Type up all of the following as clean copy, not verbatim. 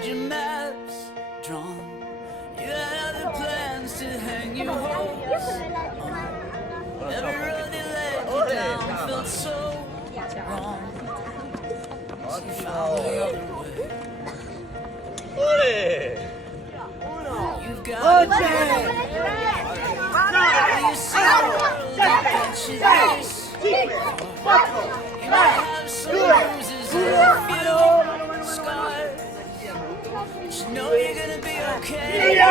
had your maps drawn. You had other plans to hang your hopes on. Every road that led you down felt so wrong. So you found another way. You've got a day. You see the world that you this. You might have some bruises and a few scars. But you know you're gonna be okay. Even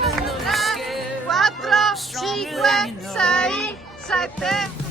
though you're scared, 4, stronger 5, than you know. 6, 7,